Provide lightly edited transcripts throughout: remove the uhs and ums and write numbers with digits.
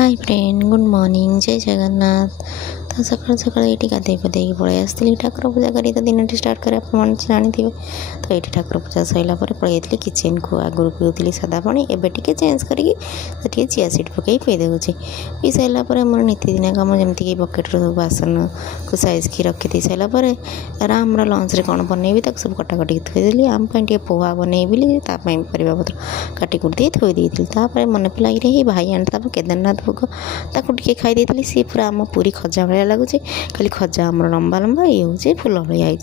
Hi friend good morning जय जगन्नाथ। तो सकाल सकाल ये गाधे पाधे पलि आसती ठाकुर पूजा करी तो दिन स्टार्ट कर जानी थे। तो ये ठाकुर पूजा सरला पलि किचेन को आगुरी पीऊली सादा पानी एवं चेंज करके चिया सीड पकई पी दूसरी पी सारापर मोर नीतिदिना कम जमीक बकेट बासन को साइज की रखी दी सारापर रामर लंच रे कौन बनैबी तक सब कटाकटी थोड़ी आम टे पोहा बनैबी परिवा पत्र काटी कुटी थोड़ी देती मन पड़ा कि भाई आनी केदारनाथ भोग ताकू टे खाई सी पूरा आम पूरी खजा भाया लगुच खाली खजा आम लंबा लंबा ये हूँ फुल भाई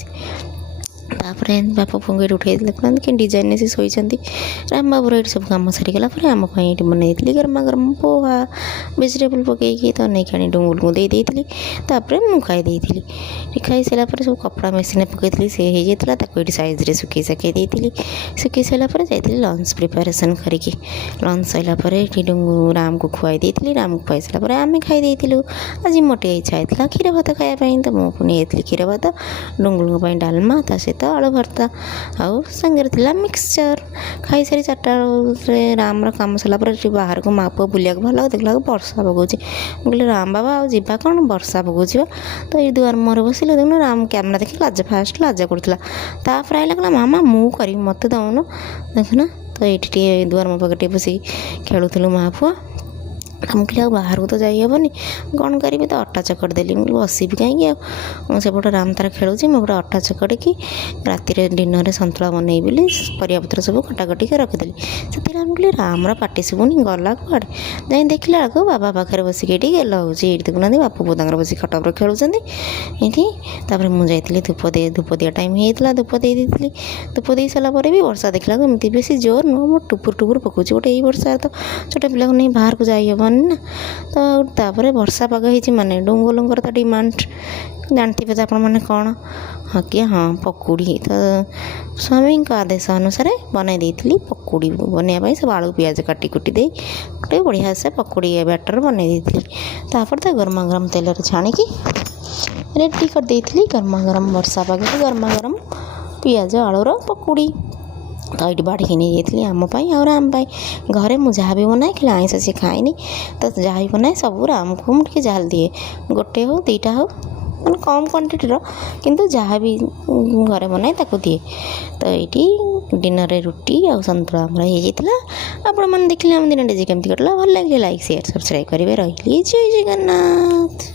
तापर बापा पुंग उठे देखते कि डिजाइन से शोती राम बाबूर ये सब कम सरीगला आम बनई गरमा गरम पोहा वेजिटेबल पकईकि तो नहीं आनी डुंगुल को देती मुझे खाई सारापर सब कपड़ा मेसीन पकई सी हो जाता ये साइज सुखी साकई देती सुखी सारापर जाती लंच प्रिपेरेसन करके लंच सारापर राम को खुआई देती राम को खुआई सारापर आम खाई आज मोटे इच्छा होता क्षीर भात खायापी तो मुझे क्षीर भात डुंगुल डालमा ता सहित आलू भर्ता आउ सांगे थिला मिक्सचर खाई सारी 4टा राम कम सरला बाहर को माँ पुआ बुलिया भल देखला वर्षा पकाउछ बोले राम बाबा आवा कौन वर्षा पकाउछ तो ये दुआर मुहर बसिले देखुन राम कैमेरा देखी लाज फास्ट लाज करता आइला कहला मामा मु करी मत दउन देखना तो ये दुआर मुह पाखे बस खेलुलु माँ पुआ हम कहले बाहर को तो जाइबनी कौन करी तो अटा चकड़ देली बसबी कहीं सेपटे राम तार खेलुची मुझे अटा चकड़ कि राति डिनर सन्तुला बनईबी परियापत्र सब कटाकटी के रखिदेली से हम कहली रामर पाटी शुभुनी गला कड़े जाए देखला बेलू बाबा पाखे बसिक ये गेल हो देखुना बापू पुदार बस खट पर खेलुँच ये मुझे धूप दिया टाइम होता धूप देती धूप दे सारापर भी वर्षा देखला एमती बेस जोर नुह मो टुपुर टुपुर पकाउछ गोटे ये वर्षा तो छोटे पिला नहीं बाहर को जाइबनी ना तो तापर वर्षा पाग हो माने डुंगुलंकर तो डिमांड जानते तो आपण मैंने कौन हाँ कि हाँ पकुड़ी तो स्वामी आदेश अनुसार बनई देती पकुड़ी बनवाई सब आलू पियाज काटी कुटी दे गोटे बढ़िया से पकुड़ी बैटर बनई देती तापर तो गरमा गरम तेल छाणिकी रेडी कर देती गरमा गरम वर्षा पाग गरमा गरम पियाज आलूर पकुड़ी तो ये बाढ़ नहीं जाती आमपाई और राम घरे मुझे जहाँ भी बनाए कि आईस सी खाएनी तो जहाँ भी बनाए सब राम को मुझे जाल दिए गोटे हो 2टा हो मैंने कम क्वांटिटी किंतु जहाँ भी घरे बनाए ताको दिए तो ये डिनर रुटी आ सन्तुला आम हो आपण मैंने देखिए आम दिन केमती कटला भल लगे लाइक शेयर सब्सक्राइब करेंगे रही जय जगन्नाथ।